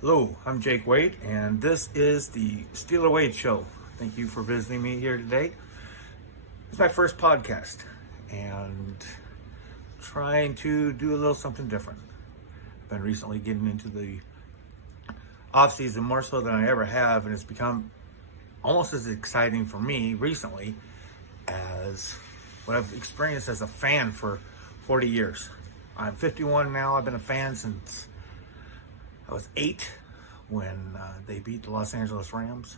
Hello, I'm Jake Wade, and this is the Steeler Wade Show. Thank you for visiting me here today. It's my first podcast, and trying to do a little something different. I've been recently getting into the offseason more so than I ever have, and it's become almost as exciting for me recently as what I've experienced as a fan for 40 years. I'm 51 now. I've been a fan since I was 8 when they beat the Los Angeles Rams.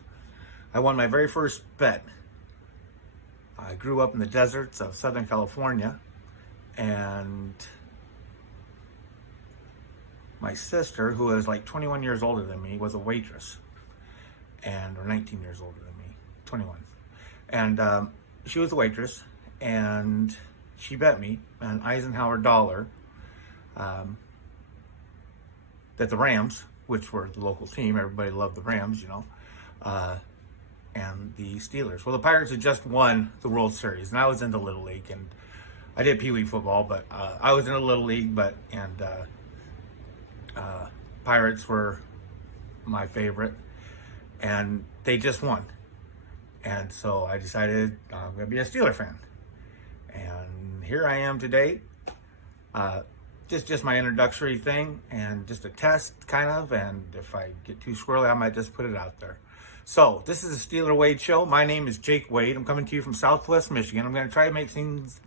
I won my very first bet. I grew up in the deserts of Southern California, and my sister, who was like 21 years older than me, was a waitress, or 19 years older than me, 21. And she was a waitress, and she bet me an Eisenhower dollar that the Rams, which were the local team, everybody loved the Rams, and the Steelers. Well, the Pirates had just won the World Series, and I was in the Little League, and I did Pee Wee football, but I was in the Little League, and Pirates were my favorite, and they just won. And so I decided I'm going to be a Steeler fan. And here I am today. Just my introductory thing and just a test kind of, and if I get too squirrely I might just put it out there. So this is the Steeler Wade Show. My name is Jake Wade. I'm coming to you from Southwest Michigan. I'm going to try to make things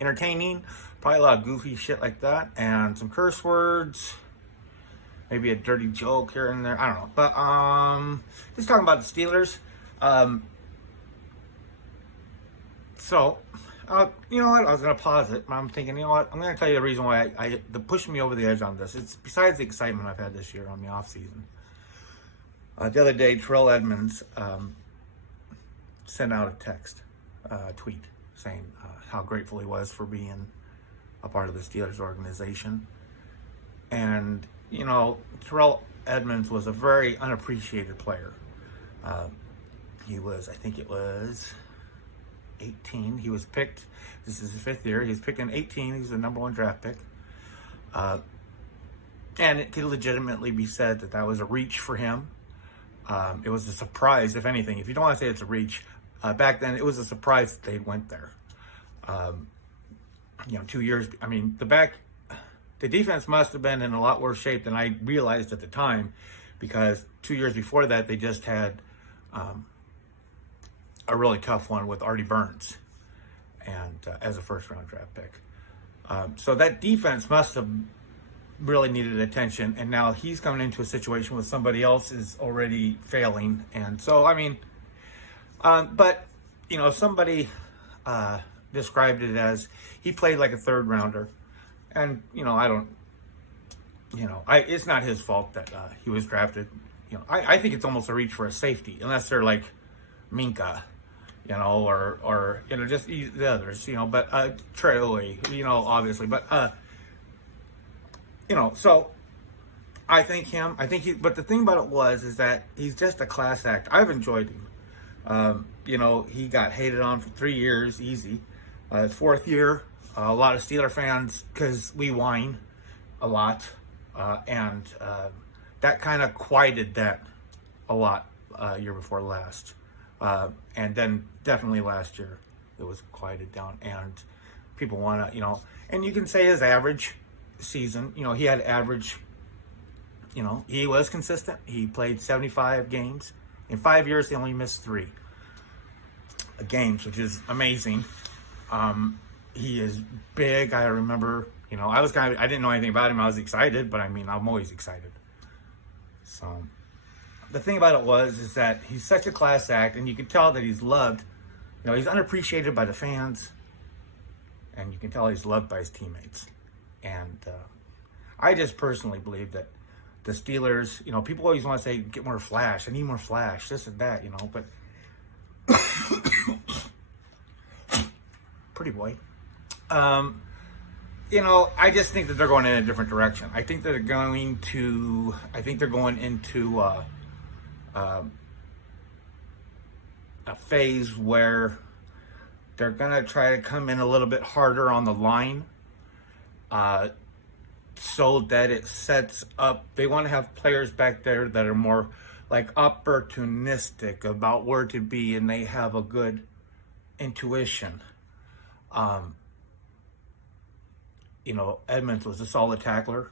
entertaining, probably a lot of goofy shit like that, and some curse words, maybe a dirty joke here and there, I don't know, but just talking about the Steelers. So you know what? I was going to pause it, but I'm thinking, you know what? I'm going to tell you the reason why the pushing me over the edge on this. It's besides the excitement I've had this year on the offseason. The other day, Terrell Edmunds sent out a tweet, saying how grateful he was for being a part of the Steelers organization. And, Terrell Edmunds was a very unappreciated player. He was, I think it was 18. He was picked, this is his 5th year, he was picked in 18. He was the number 1 draft pick. And it could legitimately be said that was a reach for him. It was a surprise, if anything. If you don't want to say it's a reach, back then it was a surprise that they went there. 2 years, the defense must have been in a lot worse shape than I realized at the time, because 2 years before that they just had a really tough one with Artie Burns, and as a first-round draft pick. So that defense must have really needed attention, and now he's coming into a situation where somebody else is already failing. And so, somebody described it as he played like a third-rounder, and, it's not his fault that he was drafted. I think it's almost a reach for a safety, unless they're like Minka, or just the others, but Trey, obviously, but so I think but the thing about it is that he's just a class act. I've enjoyed him. He got hated on for 3 years, easy. His 4th year, a lot of Steeler fans, because we whine a lot, and that kind of quieted that a lot year before last. And then definitely last year it was quieted down, and people want to, and you can say his average season, he had average, he was consistent. He played 75 games. In 5 years, he only missed 3 games, which is amazing. He is big. I remember, I didn't know anything about him. I was excited, but I'm always excited. So the thing about it is that he's such a class act, and you can tell that he's loved. He's unappreciated by the fans, and you can tell he's loved by his teammates. And I just personally believe that the Steelers, people always want to say, get more flash, I need more flash, this and that, but pretty boy. I just think that they're going in a different direction. I think they're going into a phase where they're going to try to come in a little bit harder on the line. so that it sets up. They want to have players back there that are more like opportunistic about where to be, and they have a good intuition. Edmunds was a solid tackler.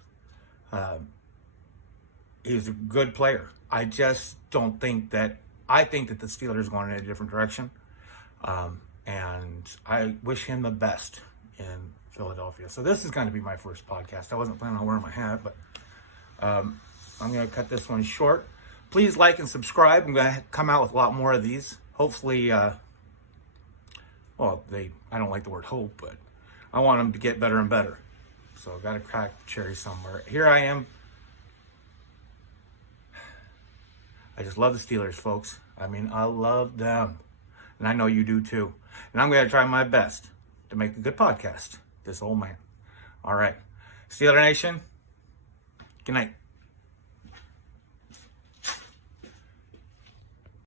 He was a good player. I just don't think that. I think that the Steelers are going in a different direction, and I wish him the best in Philadelphia. So this is going to be my first podcast. I wasn't planning on wearing my hat, but I'm going to cut this one short. Please like and subscribe. I'm going to come out with a lot more of these. Hopefully, I don't like the word hope, but I want them to get better and better. So I've got to crack the cherry somewhere. Here I am. I just love the Steelers, folks. I mean, I love them. And I know you do too. And I'm going to try my best to make a good podcast. This old man. All right. Steeler Nation, good night.